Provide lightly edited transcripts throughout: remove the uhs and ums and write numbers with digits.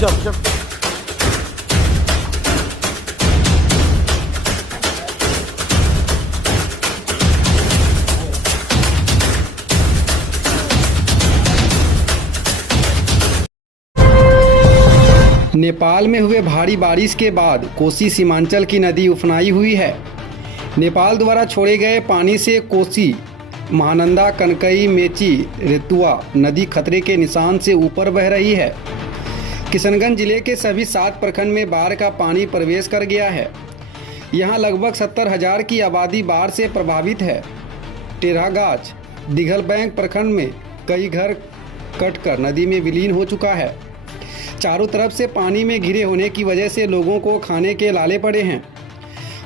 नेपाल में हुए भारी बारिश के बाद कोसी सीमांचल की नदी उफनाई हुई है। नेपाल द्वारा छोड़े गए पानी से कोसी, महानंदा, कनकई, मेची, रेतुआ नदी खतरे के निशान से ऊपर बह रही है। किशनगंज जिले के सभी 7 प्रखंड में बाढ़ का पानी प्रवेश कर गया है। यहां लगभग 70,000 की आबादी बाढ़ से प्रभावित है। टेढ़ागाछ, दिघलबैंक प्रखंड में कई घर कटकर नदी में विलीन हो चुका है। चारों तरफ से पानी में घिरे होने की वजह से लोगों को खाने के लाले पड़े हैं।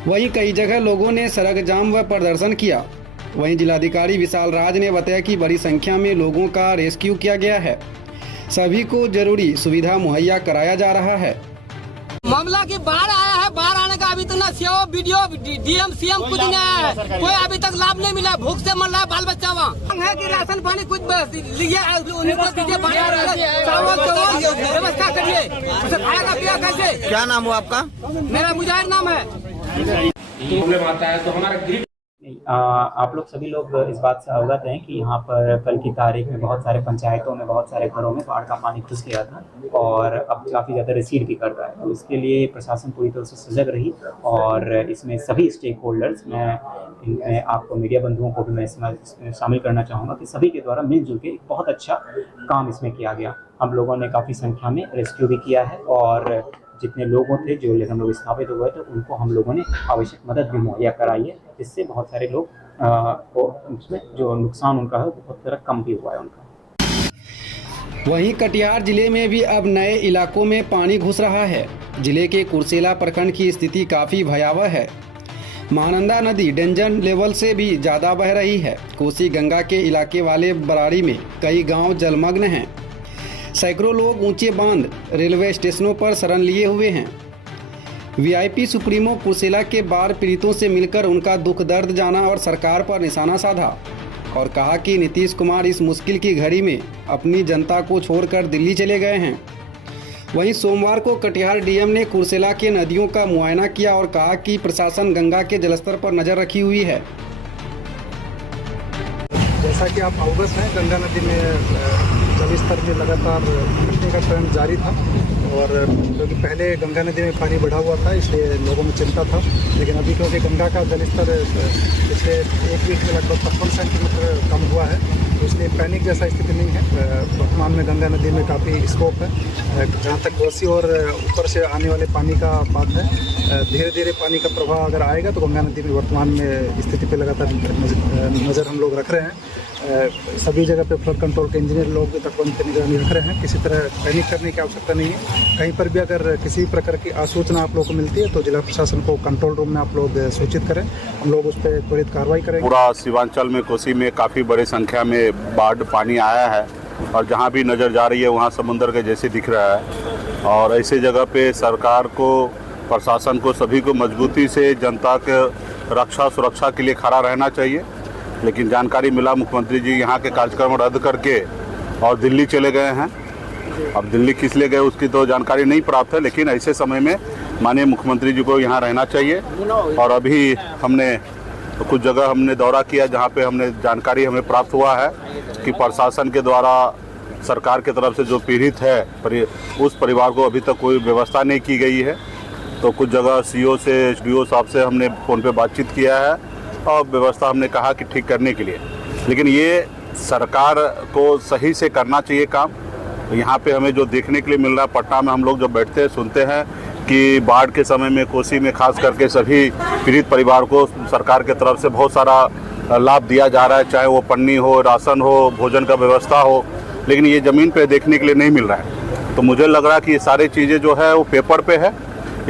वहीं कई जगह लोगों ने सड़क जाम व प्रदर्शन किया। वहीं जिलाधिकारी विशाल राज ने बताया कि बड़ी संख्या में लोगों का रेस्क्यू किया गया है। सभी को जरूरी सुविधा मुहैया कराया जा रहा है। मामला की बाढ़ आया है, बाढ़ आने का अभी तक ना सीओ, बीडीओ, डीएम, सीएम कुछ नहीं आया है। कोई अभी तक लाभ नहीं मिला। भूख से मर रहा है बाल बच्चा। वहाँ है कि राशन पानी कुछ लिए उनको दीजिए, व्यवस्था करिए। उसे खाएगा पिया कैसे? क्या नाम हुआ आपका? मेरा मुजाहिर नाम है। प्रॉब्लम आता है तो हमारा ग्रिड आप लोग सभी लोग इस बात से अवगत हैं कि यहाँ पर कल की तारीख में बहुत सारे पंचायतों में, बहुत सारे घरों में बाढ़ का पानी घुस गया था और अब काफ़ी ज़्यादा रिसीड भी कर रहा है। तो इसके लिए प्रशासन पूरी तरह से सजग रही और इसमें सभी स्टेक होल्डर्स, मैं आपको मीडिया बंधुओं को भी मैं इसमें शामिल करना चाहूँगा कि सभी के द्वारा मिलजुल के एक बहुत अच्छा काम इसमें किया गया। हम लोगों ने काफ़ी संख्या में रेस्क्यू भी किया है और जितने लोगों थे जो हम लोग स्थापित हुए थे उनको हम लोगों ने आवश्यक मदद भी मुहैया कराई है। इससे बहुत सारे लोग को उसमें जो नुकसान उनका है बहुत तरह कम भी हुआ है उनका। वहीं कटिहार जिले में भी अब नए इलाकों में पानी घुस रहा है। जिले के कुर्सेला प्रखंड की स्थिति काफ़ी भयावह है। महानंदा नदी डेंजर लेवल से भी ज़्यादा बह रही है। कोसी गंगा के इलाके वाले बराड़ी में कई गांव जलमग्न हैं। सैकड़ों लोग ऊंचे बांध, रेलवे स्टेशनों पर शरण लिए हुए हैं। वीआईपी सुप्रीमो कुर्सेला के बाढ़ पीड़ितों से मिलकर उनका दुख दर्द जाना और सरकार पर निशाना साधा और कहा कि नीतीश कुमार इस मुश्किल की घड़ी में अपनी जनता को छोड़कर दिल्ली चले गए हैं। वहीं सोमवार को कटिहार डीएम ने कुर्सेला के नदियों का मुआयना किया और कहा कि प्रशासन गंगा के जलस्तर पर नज़र रखी हुई है। जैसा कि आप अवगत हैं, गंगा नदी में जलस्तर में लगातार घटने का ट्रेंड जारी था और क्योंकि पहले गंगा नदी में पानी बढ़ा हुआ था इसलिए लोगों में चिंता था, लेकिन अभी क्योंकि गंगा का जलस्तर पिछले 1 वीक में लगभग 55 सेंटीमीटर कम हुआ है तो इसलिए पैनिक जैसा स्थिति नहीं है। वर्तमान में गंगा नदी में काफ़ी स्कोप है। जहाँ तक कोसी और ऊपर से आने वाले पानी का बात है, धीरे धीरे पानी का प्रवाह अगर आएगा तो गंगा नदी में वर्तमान में स्थिति पर लगातार नज़र हम लोग रख रहे हैं। सभी जगह पे फ्लड कंट्रोल के इंजीनियर लोग तटबंध पर निगरानी रख रहे हैं। किसी तरह पैनिक करने की आवश्यकता नहीं है। कहीं पर भी अगर किसी प्रकार की आसूचना आप लोगों को मिलती है तो जिला प्रशासन को कंट्रोल रूम में आप लोग सूचित करें, हम लोग उस पर त्वरित कार्रवाई करेंगे। पूरा सीमांचल में, कोसी में काफ़ी बड़ी संख्या में बाढ़ पानी आया है और जहाँ भी नज़र जा रही है वहाँ समुद्र के जैसे दिख रहा है। और ऐसे जगह पे सरकार को, प्रशासन को, सभी को मजबूती से जनता के रक्षा सुरक्षा के लिए खड़ा रहना चाहिए। लेकिन जानकारी मिला मुख्यमंत्री जी यहाँ के कार्यक्रम रद्द करके और दिल्ली चले गए हैं। अब दिल्ली किस लिए गए उसकी तो जानकारी नहीं प्राप्त है, लेकिन ऐसे समय में माननीय मुख्यमंत्री जी को यहाँ रहना चाहिए। और अभी हमने कुछ जगह हमने दौरा किया जहाँ पे हमने जानकारी हमें प्राप्त हुआ है कि प्रशासन के द्वारा सरकार की तरफ से जो पीड़ित है उस परिवार को अभी तक कोई व्यवस्था नहीं की गई है। तो कुछ जगह सीओ से, एसडीओ साहब से हमने फ़ोन पे बातचीत किया है और व्यवस्था हमने कहा कि ठीक करने के लिए। लेकिन ये सरकार को सही से करना चाहिए काम। यहाँ पे हमें जो देखने के लिए मिल रहा है, पटना में हम लोग जब बैठते हैं सुनते हैं कि बाढ़ के समय में कोसी में खास करके सभी पीड़ित परिवार को सरकार के तरफ से बहुत सारा लाभ दिया जा रहा है, चाहे वो पन्नी हो, राशन हो, भोजन का व्यवस्था हो, लेकिन ये ज़मीन पे देखने के लिए नहीं मिल रहा है। तो मुझे लग रहा है कि ये सारी चीज़ें जो है वो पेपर पे है,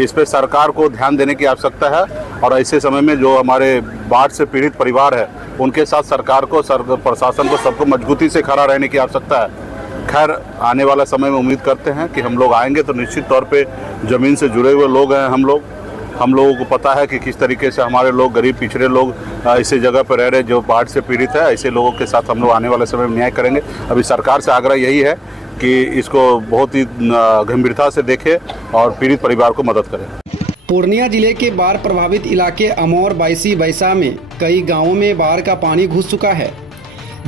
इस पे सरकार को ध्यान देने की आवश्यकता है। और ऐसे समय में जो हमारे बाढ़ से पीड़ित परिवार है उनके साथ सरकार को, प्रशासन को, सबको मजबूती से खड़ा रहने की आवश्यकता है। खैर आने वाला समय में उम्मीद करते हैं कि हम लोग आएंगे तो निश्चित तौर पे ज़मीन से जुड़े हुए लोग हैं हम लोगों को पता है कि किस तरीके से हमारे लोग, गरीब पिछड़े लोग ऐसे जगह पर रह रहे जो बाढ़ से पीड़ित है। ऐसे लोगों के साथ हम लोग आने वाले समय में न्याय करेंगे। अभी सरकार से आग्रह यही है कि इसको बहुत ही गंभीरता से देखे और पीड़ित परिवार को मदद करें। पूर्णिया जिले के बाढ़ प्रभावित इलाके अमौर, बायसी, बैसा में कई गांवों में बाढ़ का पानी घुस चुका है।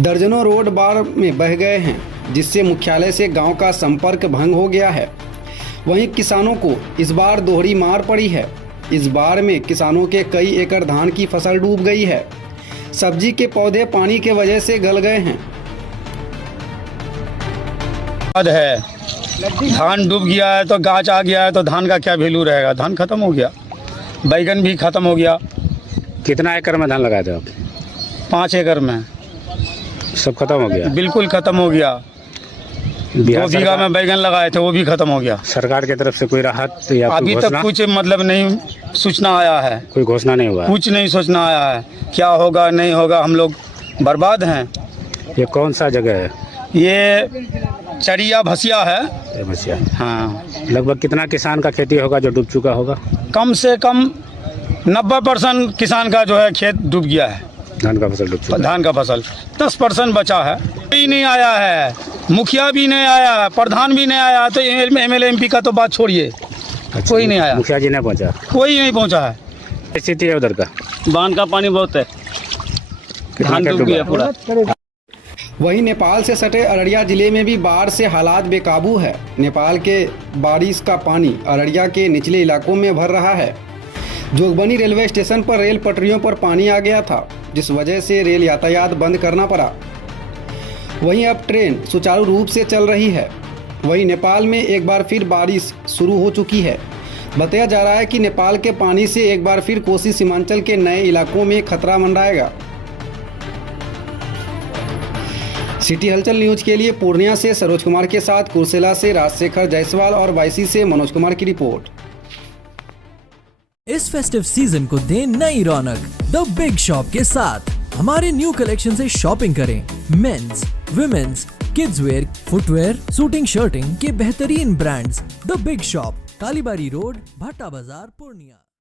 दर्जनों रोड बाढ़ में बह गए हैं, जिससे मुख्यालय से गांव का संपर्क भंग हो गया है। वहीं किसानों को इस बार दोहरी मार पड़ी है। इस बाढ़ में किसानों के कई एकड़ धान की फसल डूब गई है। सब्जी के पौधे पानी के वजह से गल गए हैं। है धान डूब गया है तो गाछ आ गया है तो धान का क्या वैल्यू रहेगा। धान खत्म हो गया, बैगन भी खत्म हो गया। कितना एकड़ में धान लगाए थे आप? 5 एकड़ में सब खत्म हो गया, बिल्कुल खत्म हो गया। 2 बीघा में बैगन लगाए थे, वो भी खत्म हो गया। सरकार की तरफ से कोई राहत या अभी तक कुछ मतलब नहीं सूचना आया है, कोई घोषणा नहीं हुआ? कुछ नहीं सूचना आया है। क्या होगा नहीं होगा, हम लोग बर्बाद हैं। ये कौन सा जगह है? ये चरिया भसिया है। ये भसिया। हाँ, लगभग कितना किसान का खेती होगा जो डूब चुका होगा? कम से कम 90% किसान का जो है खेत डूब गया है। धान का फसल डूब चुका है। धान का फसल 10% बचा है। कोई नहीं आया है, मुखिया भी नहीं आया है, प्रधान भी नहीं आया, तो एमएलए एमपी का तो बात छोड़िए, कोई नहीं आया। मुखिया जी नहीं पहुंचा? कोई नहीं पहुंचा है। स्थिति है उधर का? बांध का पानी बहुत है, धान डूब गया पूरा। वहीं नेपाल से सटे अररिया जिले में भी बाढ़ से हालात बेकाबू है। नेपाल के बारिश का पानी अररिया के निचले इलाकों में भर रहा है। जोगबनी रेलवे स्टेशन पर रेल पटरियों पर पानी आ गया था, जिस वजह से रेल यातायात बंद करना पड़ा। वहीं अब ट्रेन सुचारू रूप से चल रही है। वहीं नेपाल में एक बार फिर बारिश शुरू हो चुकी है। बताया जा रहा है कि नेपाल के पानी से एक बार फिर कोसी सीमांचल के नए इलाकों में खतरा मंडराएगा। सिटी हलचल न्यूज के लिए पूर्णिया से सरोज कुमार के साथ कुर्सेला से राजशेखर जायसवाल और बायसी से मनोज कुमार की रिपोर्ट। इस फेस्टिव सीजन को दें नई रौनक द बिग शॉप के साथ। हमारे न्यू कलेक्शन से शॉपिंग करें। Men's, women's, kids wear, footwear, suiting, shirting के बेहतरीन brands. The big shop, Kalibari road, Bhatta Bazar, Purnia.